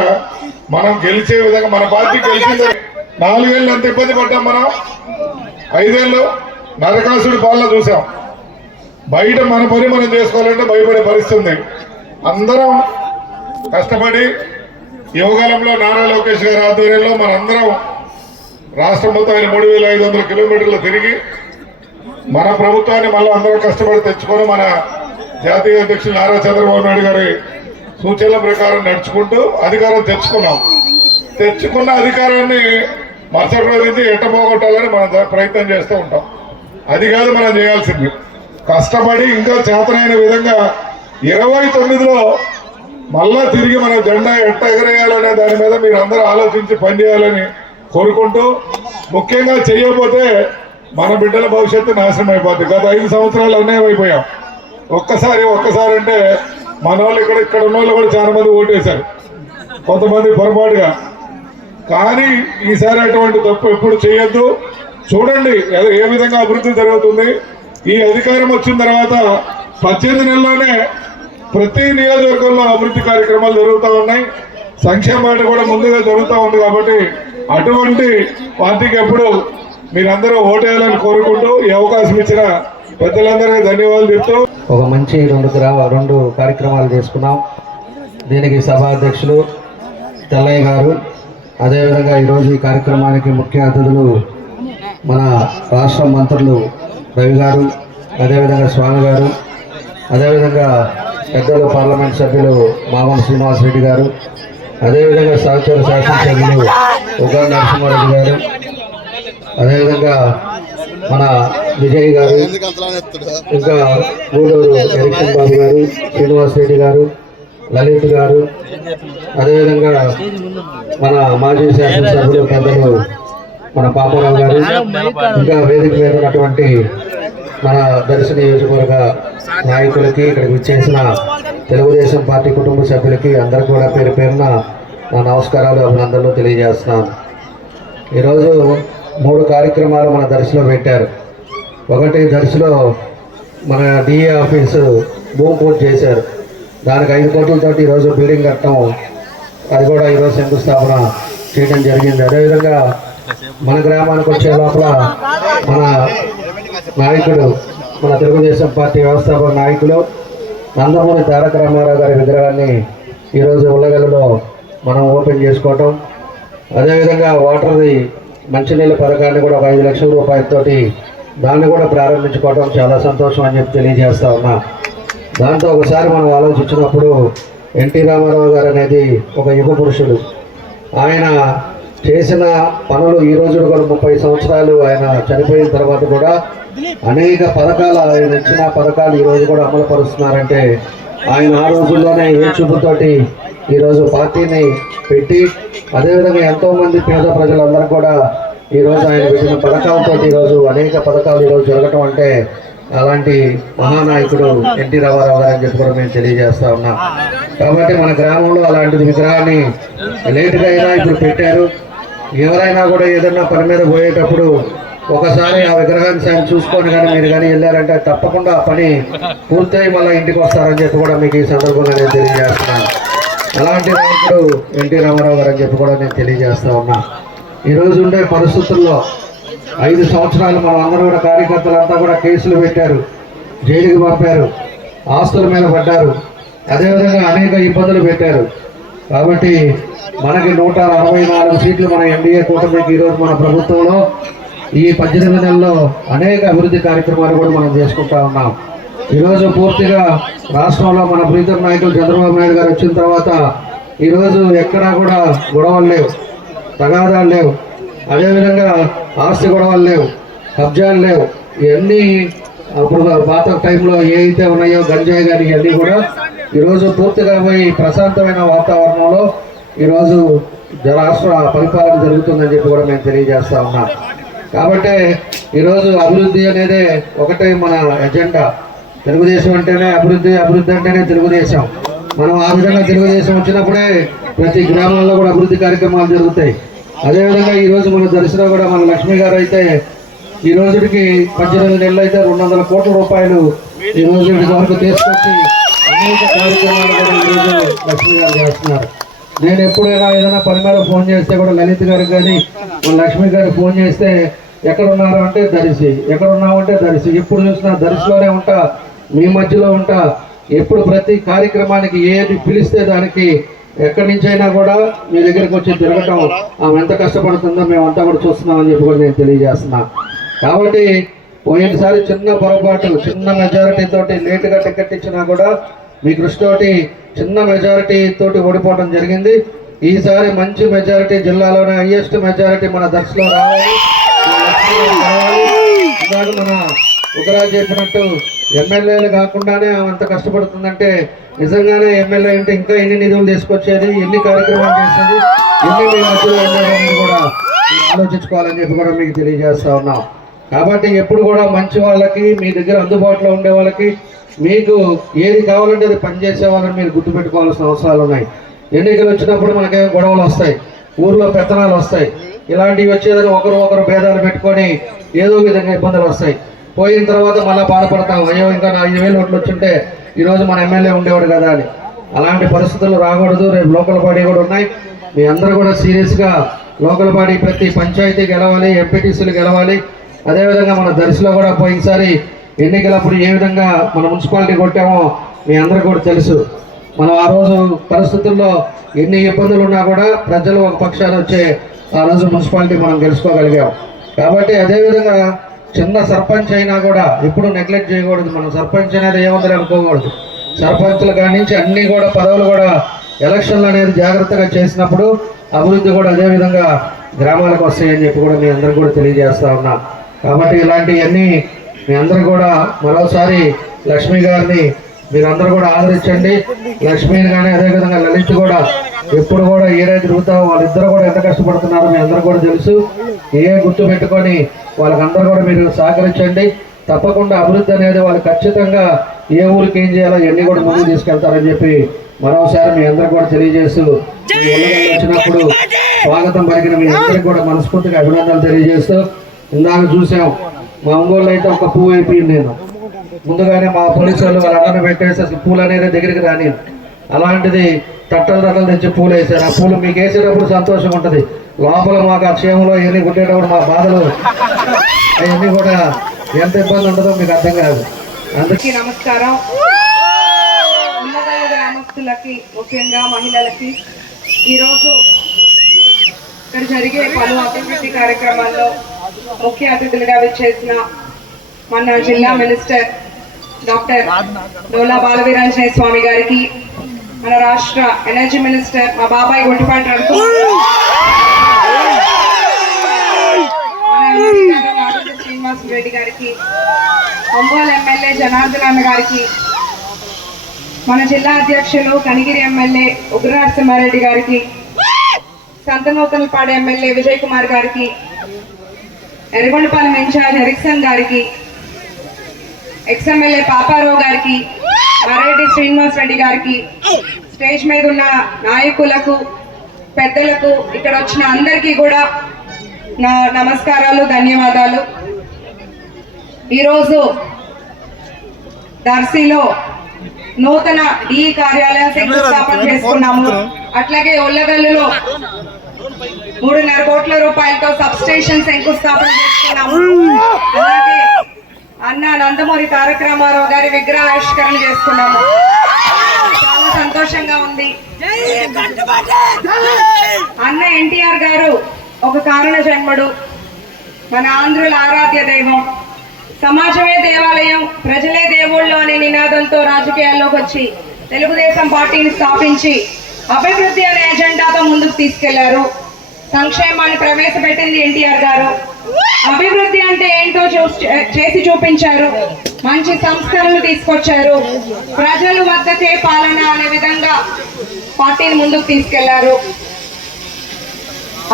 మనం గెలిచే విధంగా మన పార్టీ గెలిచింది. 4 ఏళ్ళు ఎంత ఇబ్బంది పడ్డాం మనం, 5 ఏళ్ళు నరకాసుడి పాలన చూసాం. బయట మన పని మనం చేసుకోవాలంటే భయపడే పరిస్థితి. అందరం కష్టపడి యువకాలంలో నారా లోకేష్ గారి ఆధ్వర్యంలో మనందరం రాష్ట్రం మొత్తం 3500 కిలోమీటర్లు తిరిగి మన ప్రభుత్వాన్ని మళ్ళీ అందరం కష్టపడి తెచ్చుకొని మన జాతీయ అధ్యక్షులు నారా చంద్రబాబు నాయుడు గారి సూచనల ప్రకారం నడుచుకుంటూ అధికారం తెచ్చుకున్న అధికారాన్ని మరుసటి రోజు నుంచి ఎట్టపోగొట్టాలని మనం ప్రయత్నం చేస్తూ ఉంటాం. అది కాదు మనం చేయాల్సింది. కష్టపడి ఇంకా చేతనైన విధంగా 29లో మళ్ళా తిరిగి మన జెండా ఎట్ట ఎగరేయాలనే దాని మీద మీరు అందరూ ఆలోచించి పనిచేయాలని కోరుకుంటూ, ముఖ్యంగా చేయకపోతే మన బిడ్డల భవిష్యత్తు నాశనం అయిపోద్ది. గత 5 సంవత్సరాలు అన్యాయం అయిపోయాం. ఒక్కసారి అంటే మన వాళ్ళు ఇక్కడ ఉన్న వాళ్ళు కూడా చాలా మంది ఓటేశారు, కొంతమంది పొరపాటుగా. కానీ ఈసారి అటువంటి తప్పు ఎప్పుడు చేయొద్దు. చూడండి ఏ విధంగా అభివృద్ధి జరుగుతుంది. ఈ అధికారం వచ్చిన తర్వాత 18 నెలల్లోనే ప్రతి నియోజకవర్గంలో అభివృద్ధి కార్యక్రమాలు జరుగుతూ ఉన్నాయి. సంక్షేమ కూడా ముందుగా జరుగుతూ ఉంది. కాబట్టి అటువంటి పార్టీకి ఎప్పుడు మీరందరూ ఓటేయాలని కోరుకుంటూ ఈ అవకాశం ఇచ్చిన పెద్దలందరికీ ధన్యవాదాలు చెప్తూ ఒక మంచి రెండు కార్యక్రమాలు చేసుకున్నాం. దీనికి సభాధ్యక్షులు తెల్లయ్య గారు, అదేవిధంగా ఈరోజు ఈ కార్యక్రమానికి ముఖ్య అతిథులు మన రాష్ట్ర మంత్రులు రవి గారు, అదేవిధంగా స్వామి గారు, అదేవిధంగా పెద్దలు పార్లమెంట్ సభ్యులు మామూలు శ్రీనివాస్ రెడ్డి గారు, అదేవిధంగా సహచర శాసనసభ్యులు ఉగ్ర నరసింహారెడ్డి గారు, అదేవిధంగా మన విజయ్ గారు, ఇంకా గూడూరు ఎరిక్షన్ బాబు గారు, శ్రీనివాస్ రెడ్డి గారు, లలిత్ గారు, అదేవిధంగా మన మాజీ శాసనసభ్యులు పెద్దలు మన పాపారావు గారు, ఇంకా వేదిక మీద ఉన్నటువంటి మన దర్శి నియోజకవర్గ నాయకులకి, ఇక్కడికి వచ్చేసిన తెలుగుదేశం పార్టీ కుటుంబ సభ్యులకి అందరికీ కూడా పేరు పేరున నా నమస్కారాలు, అభినందనలు తెలియజేస్తున్నాను. ఈరోజు 3 కార్యక్రమాలు మన దర్శిలో పెట్టారు. ఒకటి దర్శిలో మన డిఏ ఆఫీసు భూమి పూజ చేశారు. దానికి 5 కోట్లతోటి ఈరోజు బిల్డింగ్ కట్టడం, అది కూడా ఈరోజు శంకుస్థాపన చేయడం జరిగింది. అదేవిధంగా మన గ్రామానికి వచ్చే లోపల మన నాయకుడు, మన తెలుగుదేశం పార్టీ వ్యవస్థాపక నాయకులు నందమూరి తారక రామారావు గారి విగ్రహాన్ని ఈరోజు ఉల్లగల్లో మనం ఓపెన్ చేసుకోవటం, అదేవిధంగా వాటర్ది మంచినీళ్ళ పథకాన్ని కూడా 5 లక్షల రూపాయలతోటి దాన్ని కూడా ప్రారంభించుకోవడం చాలా సంతోషం అని చెప్పి తెలియజేస్తా ఉన్నా. దాంతో ఒకసారి మనం ఆలోచించినప్పుడు ఎన్టీ రామారావు గారు అనేది ఒక యుగ పురుషుడు. ఆయన చేసిన పనులు ఈ రోజు కూడా 30 సంవత్సరాలు ఆయన చనిపోయిన తర్వాత కూడా అనేక పథకాలు, ఆయన ఇచ్చిన పథకాలు ఈరోజు కూడా అమలు పరుస్తున్నారంటే ఆయన ఆ రోజుల్లోనే ఏ చూపుతోటి ఈరోజు పార్టీని పెట్టి, అదేవిధంగా ఎంతోమంది పేద ప్రజలందరూ కూడా ఈరోజు ఆయన పెట్టిన పథకాలతో ఈరోజు అనేక పథకాలు ఈరోజు జరగటం అంటే అలాంటి మహానాయకుడు ఎన్టీ రామారావు గారు అని చెప్పి కూడా మేము తెలియజేస్తా ఉన్నాం. కాబట్టి మన గ్రామంలో అలాంటి విగ్రహాన్ని లేటుగా అయినా ఇప్పుడు పెట్టారు. ఎవరైనా కూడా ఏదైనా పని మీద పోయేటప్పుడు ఒకసారి ఆ విగ్రహాన్ని సాయం చూసుకొని కానీ మీరు కానీ వెళ్ళారంటే తప్పకుండా ఆ పని పూర్తయి మళ్ళీ ఇంటికి వస్తారని చెప్పి కూడా మీకు ఈ సందర్భంగా నేను తెలియజేస్తున్నాను. అలాంటి నాయకుడు ఎన్టీ రామారావు గారు అని చెప్పి కూడా నేను తెలియజేస్తా ఉన్నా. ఈరోజు ఉండే పరిస్థితుల్లో 5 సంవత్సరాలు మనం అందరూ కూడా కార్యకర్తలంతా కూడా కేసులు పెట్టారు, జైలుకి పంపారు, ఆస్తుల మీద పడ్డారు, అదేవిధంగా అనేక ఇబ్బందులు పెట్టారు. కాబట్టి మనకి 164 సీట్లు మన ఎన్డీఏ కూటమికి ఈరోజు మన ప్రభుత్వంలో ఈ 18 నెలల్లో అనేక అభివృద్ధి కార్యక్రమాలు కూడా మనం చేసుకుంటా ఉన్నాం. ఈరోజు పూర్తిగా రాష్ట్రంలో మన ప్రీతం నాయకులు చంద్రబాబు నాయుడు గారు వచ్చిన తర్వాత ఈరోజు ఎక్కడా కూడా గొడవలు లేవు, తగాదాలు లేవు, అదేవిధంగా ఆస్తి గొడవలు లేవు, కబ్జాలు లేవు. ఇవన్నీ అప్పుడు పాత టైంలో ఏ అయితే ఉన్నాయో గంజాయి కానీ ఇవన్నీ కూడా ఈరోజు పూర్తిగా పోయి ప్రశాంతమైన వాతావరణంలో ఈరోజు రాష్ట్ర పరిపాలన జరుగుతుందని చెప్పి కూడా మేము తెలియజేస్తా ఉన్నాం. కాబట్టి ఈరోజు అభివృద్ధి అనేది ఒకటే మన ఎజెండా. తెలుగుదేశం అంటేనే అభివృద్ధి, అభివృద్ధి అంటేనే తెలుగుదేశం. మనం ఆ విధంగా తెలుగుదేశం వచ్చినప్పుడే ప్రతి గ్రామాల్లో కూడా అభివృద్ధి కార్యక్రమాలు జరుగుతాయి. అదేవిధంగా ఈరోజు మన దర్శనం కూడా మన లక్ష్మి గారు అయితే ఈ రోజుకి 18 నెలలు అయితే 200 కోట్ల రూపాయలు ఈ రోజు వరకు తీసుకొచ్చి అనేక కార్యక్రమాలు కూడా ఈరోజు లక్ష్మి గారు చేస్తున్నారు. నేను ఎప్పుడైనా ఏదైనా పని మీద ఫోన్ చేస్తే కూడా లలిత్ గారికి కానీ మన లక్ష్మి గారికి ఫోన్ చేస్తే ఎక్కడున్నారు అంటే దర్శి, ఎక్కడున్నామంటే దర్శి, ఎప్పుడు చూసినా దర్శిలోనే ఉంటా, మీ మధ్యలో ఉంటా. ఎప్పుడు ప్రతి కార్యక్రమానికి ఏది పిలిస్తే దానికి ఎక్కడి నుంచి అయినా కూడా మీ దగ్గరికి వచ్చి తిరగటం, ఆమె ఎంత కష్టపడుతుందో మేమంతా కూడా చూస్తున్నామని చెప్పి కూడా నేను తెలియజేస్తున్నా. కాబట్టి పోయినసారి చిన్న పొరపాటు, చిన్న మెజారిటీ తోటి లేటుగా టికెట్ ఇచ్చినా కూడా మీ కృషితోటి చిన్న మెజారిటీ తోటి ఓడిపోవడం జరిగింది. ఈసారి మంచి మెజారిటీ, జిల్లాలోనే హైయెస్ట్ మెజారిటీ మన దర్శిలో రావాలి. ఇందాక మన ఉగ్రాజ్ చెప్పినట్టు ఎమ్మెల్యేలు కాకుండానే ఆమె ఎంత కష్టపడుతుందంటే నిజంగానే ఎమ్మెల్యే అంటే ఇంకా ఎన్ని నిధులు తీసుకొచ్చేది, ఎన్ని కార్యక్రమాలు చేసేది, ఎన్ని మీ మధ్యలో ఉండేదని కూడా ఆలోచించుకోవాలని చెప్పి కూడా మీకు తెలియజేస్తా ఉన్నాం. కాబట్టి ఎప్పుడు కూడా మంచి వాళ్ళకి, మీ దగ్గర అందుబాటులో ఉండే వాళ్ళకి, మీకు ఏది కావాలంటే అది పనిచేసే వాళ్ళని మీరు గుర్తుపెట్టుకోవాల్సిన అవసరాలు ఉన్నాయి. ఎన్నికలు వచ్చినప్పుడు మనకేం గొడవలు వస్తాయి, ఊర్లో పెత్తనాలు వస్తాయి, ఇలాంటివి వచ్చేదని ఒకరు భేదాలు పెట్టుకొని ఏదో విధంగా ఇబ్బందులు వస్తాయి. పోయిన తర్వాత మళ్ళీ బాధపడతాం, అయ్యో ఇంకా 5,000 ఓట్లు వచ్చుంటే ఈరోజు మన ఎమ్మెల్యే ఉండేవాడు కదా అని. అలాంటి పరిస్థితులు రాకూడదు. రేపు లోకల్ బాడీ కూడా ఉన్నాయి. మీ అందరూ కూడా సీరియస్గా లోకల్ బాడీ ప్రతి పంచాయతీ గెలవాలి, ఎంపీటీసీలు గెలవాలి. అదేవిధంగా మన దర్శిలో కూడా పోయినసారి ఎన్నికలప్పుడు ఏ విధంగా మన మున్సిపాలిటీ కొట్టామో మీ అందరికీ కూడా తెలుసు. మనం ఆ రోజు పరిస్థితుల్లో ఎన్ని ఇబ్బందులు ఉన్నా కూడా ప్రజలు ఒక పక్షాన వచ్చే ఆ రోజు మున్సిపాలిటీ మనం గెలుచుకోగలిగాం. కాబట్టి అదేవిధంగా చిన్న సర్పంచ్ అయినా కూడా ఎప్పుడు నెగ్లెక్ట్ చేయకూడదు. మనం సర్పంచ్ అనేది ఏముందని అనుకోకూడదు. సర్పంచ్ల కాడి నుంచి అన్నీ కూడా పదవులు కూడా ఎలక్షన్లు అనేది జాగ్రత్తగా చేసినప్పుడు అభివృద్ధి కూడా అదేవిధంగా గ్రామాలకు వస్తాయని చెప్పి కూడా మీ అందరూ కూడా తెలియజేస్తా ఉన్నా. కాబట్టి ఇలాంటివన్నీ మీ అందరూ కూడా మరోసారి లక్ష్మి గారిని మీరందరూ కూడా ఆదరించండి. లక్ష్మిని కానీ అదేవిధంగా లలిత్ కూడా ఎప్పుడు కూడా ఏడే తిరుగుతావు, వాళ్ళిద్దరూ కూడా ఎంత కష్టపడుతున్నారో మీ అందరూ కూడా తెలుసు. గుర్తు పెట్టుకొని వాళ్ళకందరూ కూడా మీరు సహకరించండి. తప్పకుండా అభివృద్ధి అనేది వాళ్ళు ఖచ్చితంగా ఏ ఊరికి ఏం చేయాలో ఇవన్నీ కూడా ముందుకు తీసుకెళ్తారని చెప్పి మరోసారి మీ అందరూ కూడా తెలియజేస్తూ వచ్చినప్పుడు స్వాగతం పలికిన మీ అందరికీ కూడా మనస్ఫూర్తిగా అభినందనలు తెలియజేస్తూ, ఇందాక చూసాం మా ఒంగోలు అయితే ఒక పువ్వు అయిపోయింది. నేను ముందుగానే మా పోలీసు వాళ్ళు వాళ్ళందరినీ పెట్టేసి అసలు పూలు అనేది దగ్గరికి రాని, అలాంటిది తట్టలు తెచ్చి పూలు వేసారు. ఆ పూలు మీకు వేసేటప్పుడు సంతోషంగా ఉంటుంది, లోపల మాకు ఆ క్షేమంలో ఇవన్నీ కుట్టేటప్పుడు మా బాధలు అవన్నీ కూడా ఎంత ఇబ్బంది ఉంటుందో మీకు అర్థం కాదు. అందరికీ నమస్కారం. ఉన్నగల్లు గ్రామస్తులకి, ముఖ్యంగా మహిళలకి ఈరోజు ఇక్కడ జరిగే పలు అభివృద్ధి కార్యక్రమాల్లో ముఖ్య అతిథులుగా విచ్చేసిన మన జిల్లా మినిస్టర్ డాక్టర్ డోలా బాలవీరాంజనేయ స్వామి గారికి, మన రాష్ట్ర ఎనర్జీ మినిస్టర్ మా బాబాయ్ గొట్టిపాటి రవికుమార్, శ్రీనివాస్ రెడ్డి గారికి, ఒంగోలు ఎమ్మెల్యే జనార్దన్ అన్న గారికి, మన జిల్లా అధ్యక్షులు కనిగిరి ఎమ్మెల్యే ఉగ్రనరసింహారెడ్డి గారికి, సంతనూతలపాడు ఎమ్మెల్యే విజయ్ కుమార్ గారికి, ఎర్రగొండపాలెం ఇన్ఛార్జ్ హరిక్సన్ గారికి, ఎక్స్ఎమ్మెల్యే పాపారావు గారికి, మర్రెడ్డి శ్రీనివాస్ రెడ్డి గారికి, స్టేజ్ మీద ఉన్న నాయకులకు, పెద్దలకు, ఇక్కడ వచ్చిన అందరికీ కూడా నా నమస్కారాలు, ధన్యవాదాలు. ఈరోజు దర్శిలో నూతన డి కార్యాలయం శంకుస్థాపన చేసుకున్నాము. అట్లాగే ఉల్లగల్లులో 3.5 కోట్ల రూపాయలతో సబ్ స్టేషన్ శంకుస్థాపన చేసుకున్నాము. అలాగే అన్న నందమూరి తారక రామారావు గారి విగ్రహావిష్కరణ చేసుకున్నాము. చాలా సంతోషంగా ఉంది. అన్న ఎన్టీఆర్ గారు ఒక కారణ జన్ముడు, మన ఆంధ్రుల ఆరాధ్య దైవం. సమాజమే దేవాలయం, ప్రజలే దేవుళ్ళు అనే నినాదంతో రాజకీయాల్లోకి వచ్చి తెలుగుదేశం పార్టీని స్థాపించి అభివృద్ధి అనే ఎజెండాతో ముందుకు తీసుకెళ్లారు. సంక్షేమాన్ని ప్రవేశపెట్టింది ఎన్టీఆర్ గారు. అభివృద్ధి అంటే ఏంటో చేసి చూపించారు. మంచి సంస్కరణలు తీసుకొచ్చారు. ప్రజలు వద్దకే పాలన అనే విధంగా పార్టీని ముందుకు తీసుకెళ్లారు.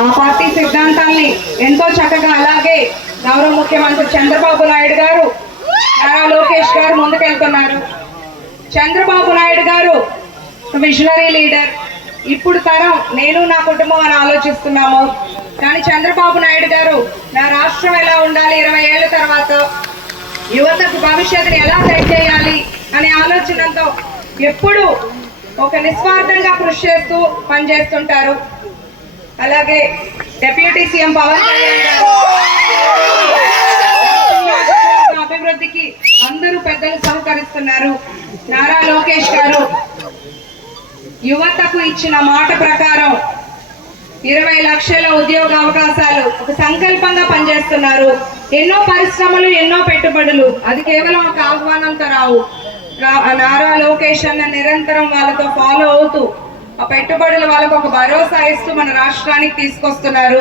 ఆ పార్టీ సిద్ధాంతాల్ని ఎంతో చక్కగా, అలాగే గౌరవ ముఖ్యమంత్రి చంద్రబాబు నాయుడు గారు, నారా లోకేష్ గారు ముందుకెళ్తున్నారు. చంద్రబాబు నాయుడు గారు విజనరీ లీడర్. ఇప్పుడు తరం నేను నా కుటుంబం అని ఆలోచిస్తున్నాము. కానీ చంద్రబాబు నాయుడు గారు నా రాష్ట్రం ఎలా ఉండాలి 20 ఏళ్ల తర్వాత, యువతకు భవిష్యత్తుని ఎలా సెట్ చేయాలి అనే ఆలోచనతో ఎప్పుడు ఒక నిస్వార్థంగా కృషి చేస్తూ పనిచేస్తుంటారు. అలాగే డిప్యూటీ సీఎం పవన్ కళ్యాణ్ గారు అభివృద్ధికి అందరూ పెద్దలు సహకరిస్తున్నారు. నారా లోకేష్ గారు యువతకు ఇచ్చిన మాట ప్రకారం 20 లక్షల ఉద్యోగ అవకాశాలు ఒక సంకల్పంగా పనిచేస్తున్నారు. ఎన్నో పరిశ్రమలు, ఎన్నో పెట్టుబడులు, అది కేవలం ఒక ఆహ్వానంతో రావు. నారా లోకేష్ అన్న నిరంతరం వాళ్ళతో ఫాలో అవుతూ ఆ పెట్టుబడులు వాళ్ళకు ఒక భరోసా ఇస్తూ మన రాష్ట్రానికి తీసుకొస్తున్నారు.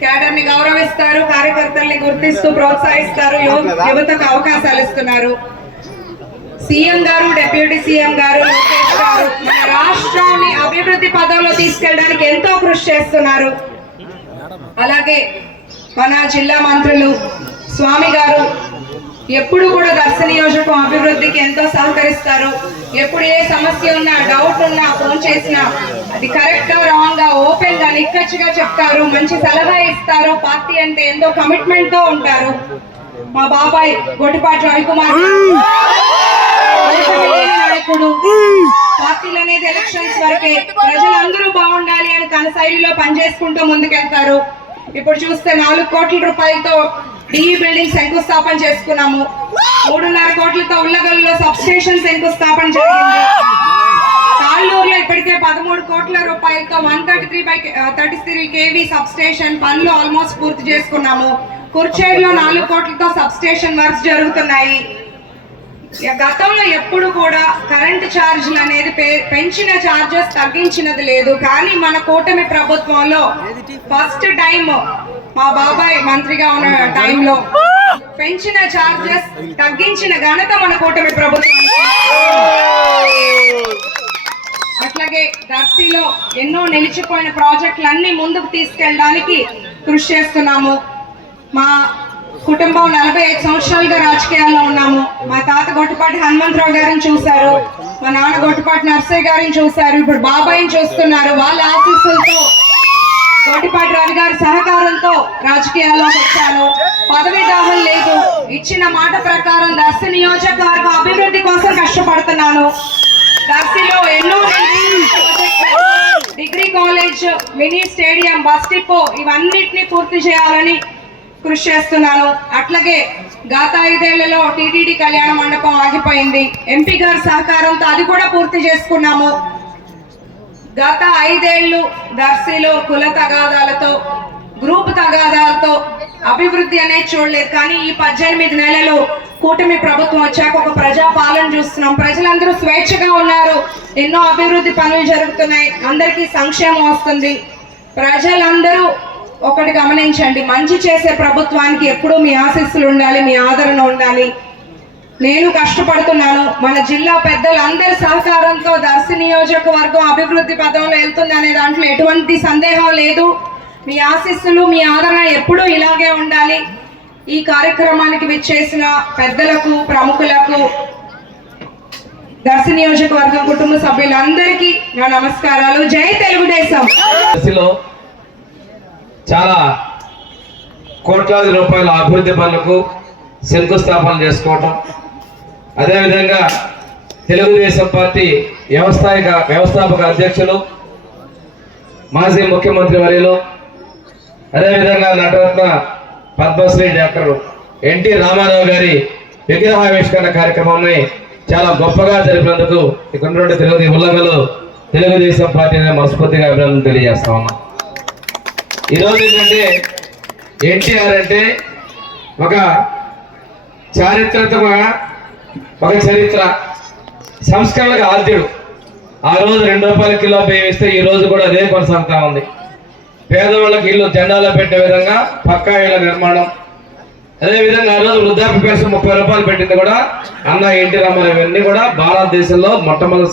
క్యాడర్ని గౌరవిస్తారు, కార్యకర్తల్ని గుర్తిస్తూ ప్రోత్సహిస్తారు, యువతకు అవకాశాలు ఇస్తున్నారు. సీఎం గారు, డిప్యూటీ సీఎం గారు, లోకేష్ గారు మన రాష్ట్రాన్ని అభివృద్ధి పదంలో తీసుకెళ్ళడానికి ఎంతో కృషి చేస్తున్నారు. అలాగే మన జిల్లా మంత్రులు స్వామి గారు ఎప్పుడు కూడా దర్శ నియోజకవర్గం అభివృద్ధికి ఎంతో సహకరిస్తారు. ఎప్పుడు ఏ సమస్య ఉన్నా, డౌట్ ఉన్నా ఫోన్ చేసినా అది కరెక్ట్ గా, రాంగ్ గా, ఓపెన్ గా, నిక్కచ్చిగా చెప్తారు. మంచి సలహా ఇస్తారు. పార్టీ అంటే ఎంతో కమిట్మెంట్ తో ఉంటారు. మా బాబాయ్ గొట్టిపాటి రవికుమార్ నాయకుడు. పార్టీలు అనేది ఎలక్షన్స్ వరకే, ప్రజలందరూ బాగుండాలి అని తన శైలిలో పనిచేసుకుంటూ ముందుకెళ్తారు. ఇప్పుడు చూస్తే 4 కోట్ల రూపాయలతో డిఈ బిల్డింగ్ శంకుస్థాపన చేసుకున్నాము. 3.5 కోట్లతో ఉల్లగల్లులో సబ్ స్టేషన్ శంకుస్థాపన జరిగింది. ఆళ్ళూరులో ఇప్పటికే 13 కోట్ల రూపాయలతో 133 kV సబ్ స్టేషన్ పనులు ఆల్మోస్ట్ పూర్తి చేసుకున్నాము. కుర్చేడులో 4 కోట్లతో సబ్ స్టేషన్ వర్క్స్ జరుగుతున్నాయి. గతంలో ఎప్పుడు కూడా కరెంటు ఛార్జీలు అనేది పెంచిన ఛార్జెస్ తగ్గించినది లేదు. కానీ మన కూటమి ప్రభుత్వంలో ఫస్ట్ టైం మా బాబాయ్ మంత్రిగా ఉన్న టైంలో పెంచిన ఛార్జెస్ తగ్గించిన ఘనత మన కూటమి ప్రభుత్వానికి. అట్లాగే దర్శిలో ఎన్నో నిలిచిపోయిన ప్రాజెక్టులన్నీ ముందుకు తీసుకెళ్ళడానికి కృషి చేస్తున్నాము. మా కుటుంబం 45 సంవత్సరాలుగా రాజకీయాల్లో ఉన్నాము. మా తాత గొట్టపాటి హనుమంతరావు గారిని చూశారు, మా నాన్న గొట్టపాటి నర్సయ్య గారిని చూశారు, ఇప్పుడు బాబాయిని చూస్తున్నారు. వాళ్ళ ఆశీస్సులతో గొట్టపాటి రవి గారి సహకారంతో రాజకీయాల్లో వచ్చాను. పదవి దాహం లేదు, ఇచ్చిన మాట ప్రకారం దర్శి నియోజకవర్గం అభివృద్ధి కోసం కష్టపడుతున్నాను. దర్శిలో ఎన్నో degree college, mini stadium, bus depot ఇవన్నిటిని పూర్తి చేయాలని కృషి చేస్తున్నాను. అట్లాగే గత 5 ఏళ్లలో టీటీడీ కళ్యాణ మండపం ఆగిపోయింది. ఎంపీ గారి సహకారంతో అది కూడా పూర్తి చేసుకున్నాము. గత 5 ఏళ్లు దర్శిలో కుల తగాదాలతో, గ్రూప్ తగాదాలతో అభివృద్ధి అనేది చూడలేదు. కానీ ఈ 18 నెలలు కూటమి ప్రభుత్వం వచ్చాక ఒక ప్రజా పాలన చూస్తున్నాం. ప్రజలందరూ స్వేచ్ఛగా ఉన్నారు, ఎన్నో అభివృద్ధి పనులు జరుగుతున్నాయి, అందరికీ సంక్షేమం వస్తుంది. ప్రజలందరూ ఒకటి గమనించండి, మంచి చేసే ప్రభుత్వానికి ఎప్పుడూ మీ ఆశీస్సులు ఉండాలి, మీ ఆదరణ ఉండాలి. నేను కష్టపడుతున్నాను. మన జిల్లా పెద్దలందరి సహకారంతో దర్శి నియోజకవర్గం అభివృద్ధి పదంలో వెళ్తుందనే దాంట్లో ఎటువంటి సందేహం లేదు. మీ ఆశీస్సులు, మీ ఆదరణ ఎప్పుడూ ఇలాగే ఉండాలి. ఈ కార్యక్రమానికి విచ్చేసిన పెద్దలకు, ప్రముఖులకు, దర్శి నియోజకవర్గం కుటుంబ సభ్యులందరికీ నా నమస్కారాలు. జై తెలుగుదేశం. చాలా కోట్లాది రూపాయల అభివృద్ధి పనులకు శంకుస్థాపన చేసుకోవటం, అదేవిధంగా తెలుగుదేశం పార్టీ వ్యవస్థాపక అధ్యక్షులు, మాజీ ముఖ్యమంత్రి వర్యులు, అదేవిధంగా నటరత్న పద్మశ్రీ డాక్టర్ ఎన్టీ రామారావు గారి విగ్రహావిష్కరణ కార్యక్రమాన్ని చాలా గొప్పగా జరిపినందుకు ఇక్కడ ఉల్లంఘలు తెలుగుదేశం పార్టీ మనస్ఫూర్తిగా అభినందన తెలియజేస్తా ఉన్నాం. ఈరోజు ఏంటంటే ఎన్టీఆర్ అంటే ఒక చారిత్రాత్మక చరిత్ర, సంస్కరణలకు ఆద్యుడు. ఆ రోజు 2 రూపాయల కిలో బియ్యం ఇస్తే ఈ రోజు కూడా అదే కొనసాగుతా ఉంది. పేదవాళ్ళకి ఇల్లు జెండాలో పెట్టే విధంగా పక్కా ఇళ్ల నిర్మాణం, అదేవిధంగా ఆ రోజు వృద్ధాప్య పెన్షన్ 30 రూపాయలు పెట్టింది కూడా అన్న ఎన్టీ రామారావు. ఇవన్నీ కూడా భారతదేశంలో మొట్టమొదటి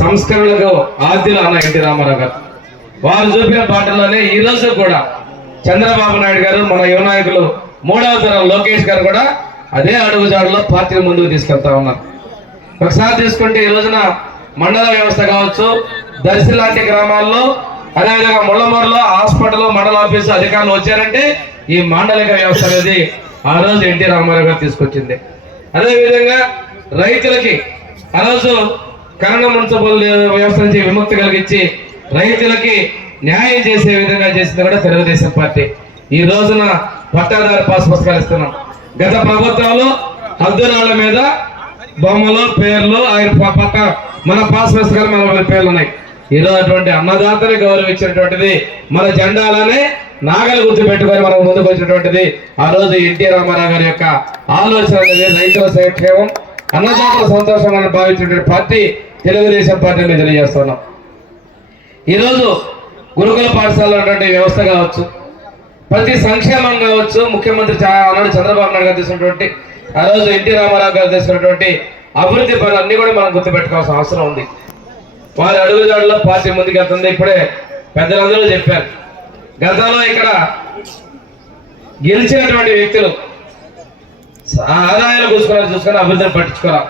సంస్కరణలకు ఆద్యులు అన్న ఎన్టీ రామారావు గారు. వారు చూపిన పాటల్లోనే ఈ రోజు కూడా చంద్రబాబు నాయుడు గారు, మన యువ నాయకులు 3వ తరం లోకేష్ గారు కూడా అదే అడుగుజాడులో పార్టీని ముందుకు తీసుకెళ్తా ఉన్నారు. ఒకసారి తీసుకుంటే ఈ రోజున మండల వ్యవస్థ కావచ్చు, దర్శి లాంటి గ్రామాల్లో, అదేవిధంగా ముళ్ళమూరులో హాస్పిటల్, మండల ఆఫీసు అధికారులు వచ్చారంటే ఈ మాండలిక వ్యవస్థ అనేది ఆ రోజు ఎన్టీ రామారావు గారు తీసుకొచ్చింది. అదేవిధంగా రైతులకి ఆ రోజు కన్నడ మున్సిపల్ వ్యవస్థ నుంచి విముక్తి కలిగించి రైతులకి న్యాయం చేసే విధంగా చేసింది కూడా తెలుగుదేశం పార్టీ. ఈ రోజున పట్టాదారు పాస్ పుస్తకాలు ఇస్తున్నాం. గత ప్రభుత్వంలో హద్దురాళ్ల మీద బొమ్మలు, పేర్లు, ఆయన పక్క మన పాస్ పుస్తకాలు మన పేర్లు ఉన్నాయి. ఈరోజు అటువంటి అన్నదాతని గౌరవించినటువంటిది, మన జెండాలనే నాగలు గుర్తు పెట్టుకొని మనం ముందుకు వచ్చినటువంటిది ఆ రోజు ఎన్టీ రామారావు గారి యొక్క ఆలోచన అనేది. రైతుల సంక్షేమం, అన్నదాతల సంతోషంగా భావించినటువంటి పార్టీ తెలుగుదేశం పార్టీని తెలియజేస్తున్నాం. ఈరోజు గురుకుల పాఠశాల వ్యవస్థ కావచ్చు, ప్రతి సంక్షేమం కావచ్చు, ముఖ్యమంత్రి ఆనాడు చంద్రబాబు నాయుడు గారు తీసుకున్నటువంటి, ఆ రోజు ఎన్టీ రామారావు గారు తీసుకున్నటువంటి అభివృద్ధి పనులు అన్ని కూడా మనం గుర్తుపెట్టుకోవాల్సిన అవసరం ఉంది. వారి అడుగుజాడులో పార్టీ ముందుకెళ్తుంది. ఇప్పుడే పెద్దలందరూ చెప్పారు, గతంలో ఇక్కడ గెలిచినటువంటి వ్యక్తులు ఆదాయాలు చూసుకొని అభివృద్ధిని పట్టించుకోరా.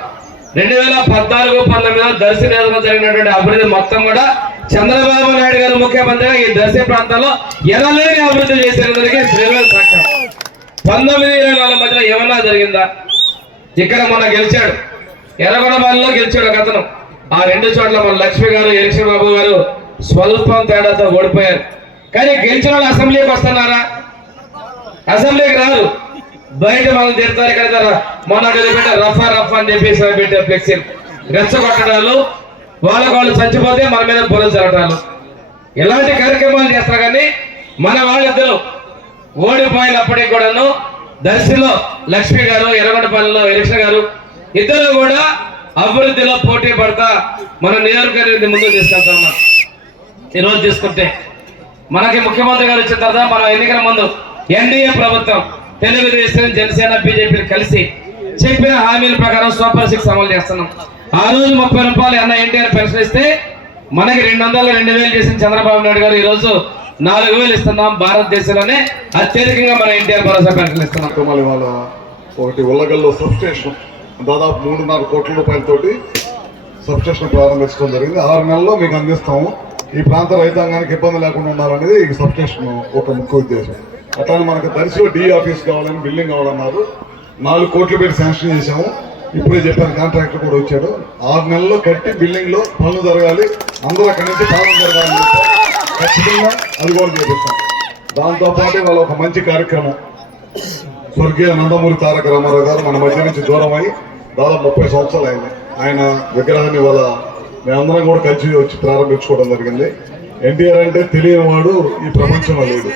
2014-19 దర్శి నియోజకవర్గంలో జరిగినటువంటి అభివృద్ధి మొత్తం కూడా చంద్రబాబు నాయుడు గారు ముఖ్యమంత్రిగా ఈ దర్శి ప్రాంతాల్లో ఎనలేని అభివృద్ధి చేసేందుకు సాక్ష్యం. 19-24 మధ్యలో ఏమన్నా జరిగిందా? ఇక్కడ మొన్న గెలిచాడు, ఎర్రగొండపాలెంలో గెలిచాడు ఒక అతను. ఆ 2 చోట్ల మన లక్ష్మి గారు, ఎలక్షన్ బాబు గారు స్వల్పం తేడాతో ఓడిపోయారు. కానీ గెలిచిన వాళ్ళు అసెంబ్లీకి వస్తున్నారా? అసెంబ్లీకి రారు, బయట మనం తిడతారు. ఇక్కడ మొన్న పెట్టే రఫా అని చెప్పేసి పెట్టే ఫ్లెక్సీ రెచ్చగొట్టడాలు, వాళ్ళు చచ్చిపోతే మన మీద బుర్రలు జరగటాలు ఇలాంటి కార్యక్రమాలు చేస్తారు. కానీ మన వాళ్ళిద్దరూ ఓడిపోయినప్పటికీ కూడాను దర్శిలో లక్ష్మి గారు, ఎర్రగొండపల్లిలో ఎలక్షన్ గారు ఇద్దరు కూడా అభివృద్ధిలో పోటీ పడతా మన నియోజకవర్గాన్ని ముందుకు తీసుకెళ్తా ఉన్నాం. ఈరోజు తీసుకుంటే మనకి ముఖ్యమంత్రి గారు వచ్చిన తర్వాత మనం ఎన్నికల ముందు ఎన్డీఏ ప్రభుత్వం తెలుగుదేశం, జనసేన, బీజేపీలు కలిసి చెప్పిన హామీల ప్రకారం సూపర్ 6 అమలు చేస్తున్నాం. ఆ రోజు 30 రూపాయలు అన్న ఎన్టీఆర్ పెన్షన్ ఇస్తే మనకి 200 చేసిన చంద్రబాబు నాయుడు గారు ఈ రోజు 4000 ఇస్తున్నాం. భారతదేశంలోనే అత్యధికంగా మన ఎన్టీఆర్ భరోసా పెన్షన్ ఇస్తున్నాం. మళ్ళీ వాళ్ళ ఒకటి ఉల్లగల్లో సబ్ స్టేషన్ దాదాపు 3.5 కోట్ల రూపాయలతోటి సబ్ స్టేషన్ ప్రారంభించడం జరిగింది. 6 నెలల్లో మీకు అందిస్తాము. ఈ ప్రాంత రైతాంగానికి ఇబ్బంది లేకుండా ఉండాలనేది ఈ సబ్ స్టేషన్ ఒక ముఖ్య ఉద్దేశం. అట్లానే మనకు దర్శిలో డి ఆఫీస్ కావాలని బిల్డింగ్ కావాలన్నారు. 4 కోట్లు పెట్టి శాంక్షన్ చేశాము. ఇప్పుడే చెప్పాను, కాంట్రాక్టర్ కూడా వచ్చాడు. 6 నెలల్లో కట్టి బిల్డింగ్ లో పనులు జరగాలి, అందరూ అక్కడి నుంచి పాలన జరగాలని చెప్పారు. ఖచ్చితంగా అది కూడా చేపిస్తాం. దాంతోపాటు వాళ్ళ ఒక మంచి కార్యక్రమం, స్వర్గీయ నందమూరి తారక రామారావు గారు మన మధ్య నుంచి దూరం అయ్యి దాదాపు 30 సంవత్సరాలు అయింది. ఆయన విగ్రహాన్ని వాళ్ళ మేమందరం కూడా కలిసి వచ్చి ప్రారంభించుకోవడం జరిగింది. ఎన్టీఆర్ అంటే తెలియని వాడు ఈ ప్రపంచంలో లేడు.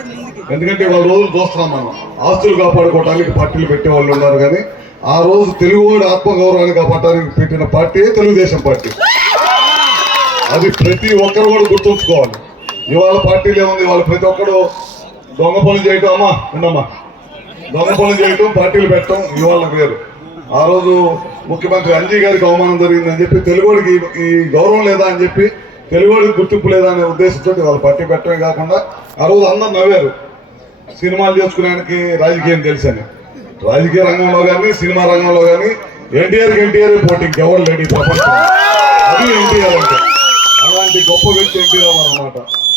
ఎందుకంటే వాళ్ళ రోజులు చూస్తున్నాం మనం, ఆస్తులు కాపాడుకోవడానికి పార్టీలు పెట్టే వాళ్ళు ఉన్నారు. కానీ ఆ రోజు తెలుగువాడి ఆత్మగౌరవాన్ని కాపాడడానికి పెట్టిన పార్టీ తెలుగుదేశం పార్టీ. అది ప్రతి ఒక్కరు కూడా గుర్తుంచుకోవాలి. ఇవాళ పార్టీలు ఏముంది, వాళ్ళు ప్రతి ఒక్కరు దొంగ పనులు చేయటం, అమ్మా ఉండమ్మా, దొంగ పనులు చేయటం, పార్టీలు పెట్టడం ఇవాళ వేరు. ఆ రోజు ముఖ్యమంత్రి అంజీ గారికి అవమానం జరిగిందని చెప్పి తెలుగుడికి ఈ గౌరవం లేదా అని చెప్పి, తెలుగుడికి గుర్తింపు లేదా అనే ఉద్దేశంతో వాళ్ళు పార్టీ పెట్టడమే కాకుండా ఆ రోజు అందరు నవ్వారు. సినిమాలు చేసుకునేందుకు రాజకీయం తెలుసని. రాజకీయ రంగంలో కానీ సినిమా రంగంలో కానీ ఎన్టీఆర్ పోటీ ఎవరు లేడు ప్రపంచం. అది ఎన్టీఆర్ అంటే అలాంటి గొప్ప వ్యక్తి ఎన్టీఆర్ అన్నమాట.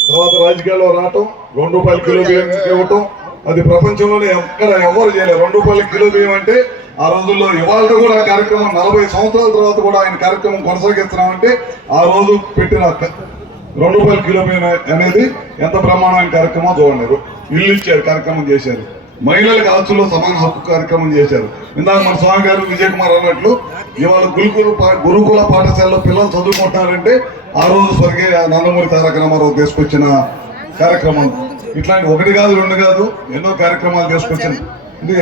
తర్వాత రాజకీయాల్లో రావటం, 2 రూపాయల కిలో బియ్యం ఇవ్వటం, అది ప్రపంచంలోనే ఎక్కడ ఎవరు చేయలేదు. 2 రూపాయల కిలో బియ్యం అంటే ఆ రోజుల్లో. ఇవాళ కూడా ఆ కార్యక్రమం 40 సంవత్సరాల తర్వాత కూడా ఆయన కార్యక్రమం కొనసాగిస్తున్నామంటే ఆ రోజు పెట్టిన 2 రూపాయల కిలో బియ్యం అనేది ఎంత బ్రహ్మాండమైన కార్యక్రమం చూడండి. ఇల్లు ఇచ్చారు, కార్యక్రమం చేశారు. మహిళలకు ఆస్తుల్లో సమాన హక్కు కార్యక్రమం చేశారు. ఇందాక మన స్వామి గారు విజయ్ కుమార్ అన్నట్లు ఇవాళ గురుకుల పాఠశాలలో పిల్లలు చదువుకుంటున్నారంటే ఆ రోజు స్వర్గీయ నందమూరి తారక రామారావు తీసుకొచ్చిన కార్యక్రమం. ఇట్లాంటి 1 కాదు 2 కాదు ఎన్నో కార్యక్రమాలు తీసుకొచ్చింది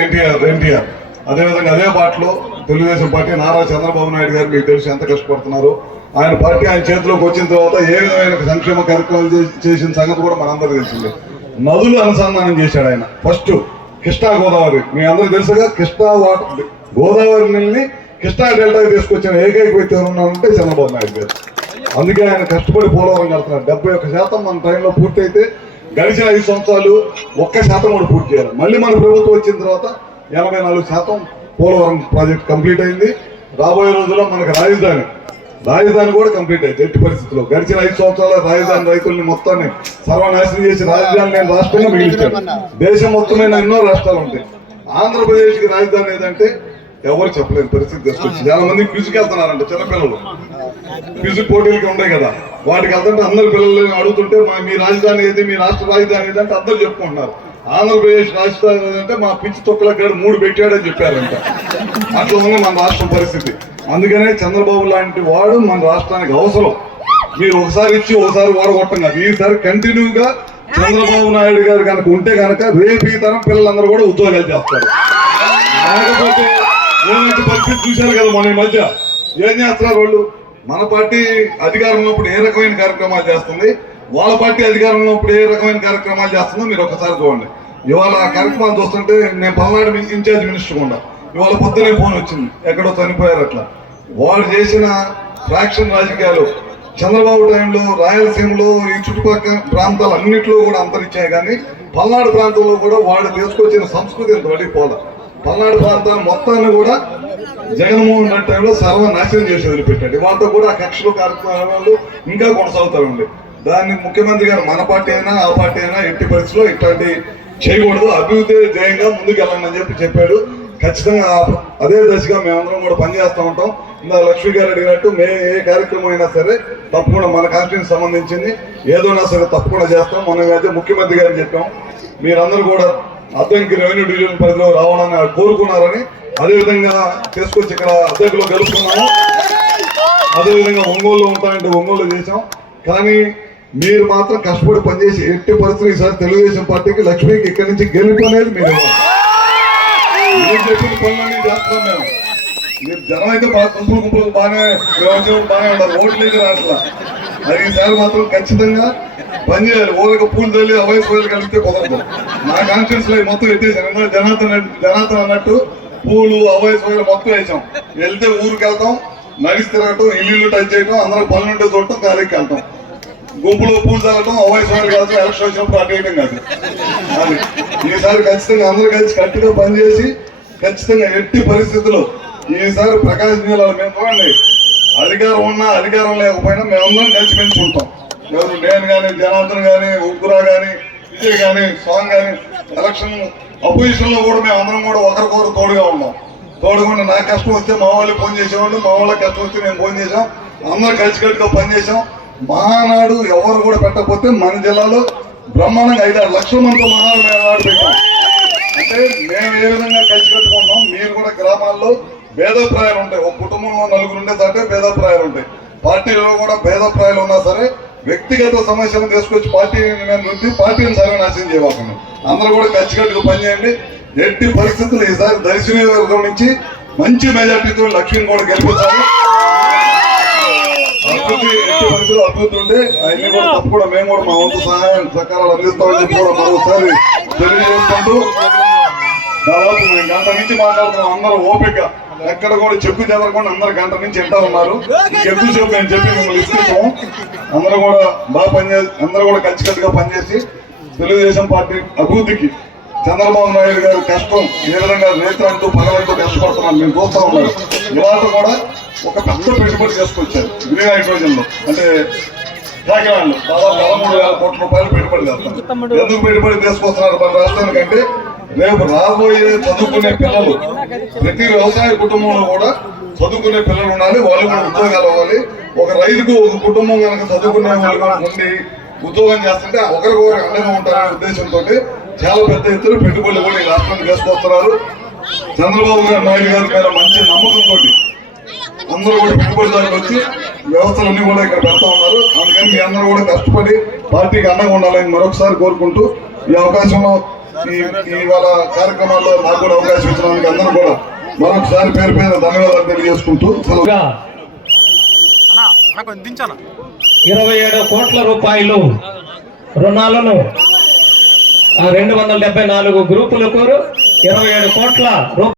ఎన్టీఆర్. అదేవిధంగా అదే బాటలో తెలుగుదేశం పార్టీ నారా చంద్రబాబు నాయుడు గారు మీకు తెలిసి ఎంత కష్టపడుతున్నారు. ఆయన పార్టీ ఆయన చేతిలోకి వచ్చిన తర్వాత ఏ విధమైన సంక్షేమ కార్యక్రమాలు చేసిన సంగతి కూడా మనందరూ తెలిసిందే. నదులు అనుసంధానం చేశాడు ఆయన. ఫస్ట్ కృష్ణా గోదావరి, మీ అందరూ తెలుసుగా, కృష్ణా వాటర్ గోదావరి నీళ్ళని కృష్ణా డెల్టాకి తీసుకొచ్చిన ఏకైక వ్యక్తి ఉన్నారంటే చంద్రబాబు నాయుడు గారు. అందుకే ఆయన కష్టపడి పోలవరం కడుతున్నారు. 71% మన టైంలో పూర్తి అయితే గడిచిన 5 సంవత్సరాలు 1% కూడా పూర్తి చేయాలి. మళ్ళీ మన ప్రభుత్వం వచ్చిన తర్వాత 84% పోలవరం ప్రాజెక్ట్ కంప్లీట్ అయింది. రాబోయే రోజుల్లో మనకు రాజధాని కూడా కంప్లీట్ అయింది. ఎట్టి పరిస్థితుల్లో గడిచిన 5 సంవత్సరాల రాజధాని రైతుల్ని మొత్తాన్ని సర్వనాశనం చేసి రాజధాని లేని రాష్ట్రంగా మిగిలించాడు. దేశం మొత్తమైన ఎన్నో రాష్ట్రాలు ఉంటాయి. ఆంధ్రప్రదేశ్కి రాజధాని ఏదంటే ఎవరు చెప్పలేని పరిస్థితి తీసుకొచ్చి చాలా మంది క్విజ్కి వెళ్తున్నారంట. చిన్నపిల్లలు క్విజ్ పోటీలకి ఉన్నాయి కదా, వాటికి వెళ్తుంటే అందరు పిల్లలు అడుగుతుంటే మీ రాజధాని ఏది, మీ రాష్ట్ర రాజధాని ఏదంటే అందరు చెప్పుకుంటున్నారు. ఆంధ్రప్రదేశ్ రాజధాని ఏదంటే మా పిచ్చి తొక్కలకు 3 పెట్టాడని చెప్పారంట. అట్లా ఉంది మన రాష్ట్రం పరిస్థితి. అందుకనే చంద్రబాబు లాంటి వాడు మన రాష్ట్రానికి అవసరం. మీరు ఒకసారి ఇచ్చి ఒకసారి ఓడగొట్టం కాదు, ఈసారి కంటిన్యూగా చంద్రబాబు నాయుడు గారు కనుక ఉంటే కనుక రేపు ఈ తరం పిల్లలందరూ కూడా ఉద్యోగాలు చేస్తారు. లేకపోతే ఏమైతే పరిస్థితి చూశారు కదా మన ఈ మధ్య ఏం చేస్తున్నారు వాళ్ళు. మన పార్టీ అధికారంలో ఇప్పుడు ఏ రకమైన కార్యక్రమాలు చేస్తుంది, వాళ్ళ పార్టీ అధికారంలో ఇప్పుడు ఏ రకమైన కార్యక్రమాలు చేస్తుందో మీరు ఒకసారి చూడండి. ఇవాళ ఆ కార్యక్రమాలు చూస్తుంటే నేను పల్నాడు ఇన్ఛార్జ్ మినిస్టర్ కూడా ఇవాళ పొద్దునే ఫోన్ వచ్చింది, ఎక్కడో చనిపోయారు. అట్లా వాడు చేసిన ఫ్రాక్షన్ రాజకీయాలు చంద్రబాబు టైంలో రాయలసీమలో ఈ చుట్టుపక్కల ప్రాంతాలు అన్నింటిలో కూడా అంతరించాయి. కానీ పల్నాడు ప్రాంతంలో కూడా వాడు తీసుకొచ్చిన సంస్కృతి ఇంత వడిపోలే. పల్నాడు ప్రాంతాన్ని మొత్తాన్ని కూడా జగన్మోహన్ రెడ్డి టైంలో సర్వనాశనం చేసి వదిలిపెట్టాడు. వాళ్ళతో కూడా ఆ కక్షలు కార్యక్రమాలు ఇంకా కొనసాగుతారండి. దాన్ని ముఖ్యమంత్రి గారు మన పార్టీ అయినా ఆ పార్టీ అయినా ఎట్టి పరిస్థితుల్లో ఇట్లాంటి చేయకూడదు, అభివృద్ధి ధ్యేయంగా ముందుకు వెళ్ళండి అని చెప్పాడు. ఖచ్చితంగా అదే దశగా మేమందరం కూడా పనిచేస్తూ ఉంటాం. ఇలా లక్ష్మీ గారు అడిగినట్టు ఏ కార్యక్రమం అయినా సరే తప్పకుండా మన కాన్స్టిట్యూన్సీ సంబంధించింది ఏదైనా సరే తప్పకుండా చేస్తాం. మనం అయితే ముఖ్యమంత్రి గారిని చెప్పాం, మీరందరూ కూడా అద్దంకి రెవెన్యూ డివిజన్ పరిధిలో రావాలని కోరుకున్నారని, అదేవిధంగా తీసుకొచ్చి ఇక్కడ అద్దెకులో గెలుపుకున్నాము. అదేవిధంగా ఒంగోలులో ఉంటాయంటే ఒంగోలు చేసాం. కానీ మీరు మాత్రం కష్టపడి పనిచేసి ఎట్టి పరిస్థితులు ఈసారి తెలుగుదేశం పార్టీకి లక్ష్మికి ఇక్కడి నుంచి గెలుపు అనేది మీరు చెప్పిన పనులన్నీ చేస్తాం మేము. మీరు జనం అయితే బాగా గుంపులు బాగానే ఉన్నారు, ఓట్లు అయితే రాట్లా. అది ఈసారి మాత్రం ఖచ్చితంగా పనిచేయాలి. ఊరికి పూలు తల్లి అవైస్ పూలు కలిపితే కుదరదు. నా కాన్ఫిడెన్స్ లో మొత్తం ఎత్తేసాను. జనార్దన్ అన్నట్టు పూలు అవైస్ పూలు మొత్తం వేసాం. వెళ్తే ఊరికి వెళ్తాం, నడిచి తిరగటం, ఇల్లు టచ్ చేయటం, అందరూ పనులుంటే చూడటం, కాలేకి వెళ్తాం. గుంపులో పూలు చల్లటం, అవైస్ పూలు కాదు, ఎలక్షన్ వచ్చినప్పుడు అటు వేయటం కాదు. అది ఈసారి ఖచ్చితంగా అందరూ కలిసి గట్టిగా పనిచేసి ఖచ్చితంగా ఎట్టి పరిస్థితుల్లో ఈసారి ప్రకాశం జిల్లాలో మేము చూడండి, అధికారం ఉన్నా అధికారం లేకపోయినా మేమందరం కలిసి పెంచి ఉంటాం. ఎవరు నేను కానీ, జనార్దన్ కానీ, ఉగ్గురా కానీ, విజయ్ కానీ, స్వామి కానీ, ఎలక్షన్ అపోజిషన్ లో కూడా మేము అందరం కూడా ఒకరికొకరు తోడుగా ఉన్నాం. తోడుగా నా కష్టం వస్తే మా వాళ్ళు ఫోన్ చేసేవాళ్ళు, మా వాళ్ళ కష్టం వస్తే మేము ఫోన్ చేసాం. అందరూ కలిసికట్టుగా పనిచేసాం. మహానాడు ఎవరు కూడా పెట్టకపోతే మన జిల్లాలో బ్రహ్మాండంగా 5-6 లక్షల మందితో మహానాడు పెట్టాం. అంటే మేము ఏ విధంగా కలిసి కట్టుకుంటాం, మీరు కూడా గ్రామాల్లో భేదాభిప్రాయాలు ఉంటాయి. ఒక కుటుంబంలో 4 ఉండే దాటే భేదాభిప్రాయాలు ఉంటాయి. పార్టీలో కూడా భేదాభిప్రాయాలు ఉన్నా సరే వ్యక్తిగత సమస్యలను తీసుకొచ్చి పార్టీని సర్వనాశనం చేయకుండా అందరూ కూడా ఖచ్చితంగా పనిచేయండి. ఎట్టి పరిస్థితులు ఈసారి దర్శన వర్గం నుంచి మంచి మెజార్టీతో లక్ష్మిని కూడా గెలిపించాలి. అభివృద్ధి ఎట్టి పరిస్థితులు అభివృద్ధి ఉంటే అన్ని కూడా తప్పకుండా మేము కూడా మా వంతు సహాయం సహకారాలు అందిస్తామని చెప్పి కూడా మరోసారి తెలియజేసుకుంటూ దాదాపు మేము గంట నుంచి మాట్లాడుతున్నాం. అందరూ ఓపిక ఎక్కడ కూడా చెప్పు చెదరకుండా అందరు గంట నుంచి ఎంటా ఉన్నారు. ఎక్కువసేపు మేము చెప్పి మిమ్మల్ని ఇస్తున్నాం. అందరూ కూడా బాగా పనిచేసి అందరూ కూడా కలిసికట్టుగా పనిచేసి తెలుగుదేశం పార్టీ అభివృద్ధికి చంద్రబాబు నాయుడు గారి కష్టం ఏ విధంగా రైతులంటూ పగలంటూ కష్టపడుతున్నారు మేము చూస్తా ఉన్నారు. ఇవాళ కూడా ఒక పెద్ద పెట్టుబడి చేసుకొచ్చారు గ్రీన్ హైడ్రోజన్ లో. అంటే కాకినాడలో దాదాపు 13,000 కోట్ల రూపాయలు పెట్టుబడి చేస్తారు. ఎందుకు పెట్టుబడి తీసుకొస్తున్నారు మన రాష్ట్రానికంటే రేపు రాబోయే చదువుకునే పిల్లలు ప్రతి వ్యవసాయ కుటుంబంలో కూడా చదువుకునే పిల్లలు ఉండాలి, వాళ్ళు కూడా ఉద్యోగాలు అవ్వాలి. ఒక రైతుకు ఒక కుటుంబం కనుక చదువుకునే వాళ్ళు ఉండి ఉద్యోగం చేస్తుంటే ఒకరికొకరు అండగా ఉంటారనే ఉద్దేశంతో చాలా పెద్ద ఎత్తున పెట్టుబడులు కూడా ఈ రాష్ట్రానికి తీసుకొస్తున్నారు. చంద్రబాబు నాయుడు గారి మీద మంచి నమ్మకంతో అందరూ కూడా పెట్టుబడిదారులు వచ్చి వ్యవస్థలన్నీ కూడా ఇక్కడ పెడతా ఉన్నారు. అందుకని మీ అందరూ కూడా కష్టపడి పార్టీకి అండగా ఉండాలని మరొకసారి కోరుకుంటూ ఈ అవకాశంలో ఇవాళ కార్యక్రమాల్లో నాకు కూడా అవకాశం ఇచ్చినందుకు అందరూ కూడా మరొకసారి పేరు పేరు ధన్యవాదాలు తెలియజేసుకుంటూ 27 కోట్ల రూపాయలు రుణాలను 274 గ్రూపులకు 27 కోట్ల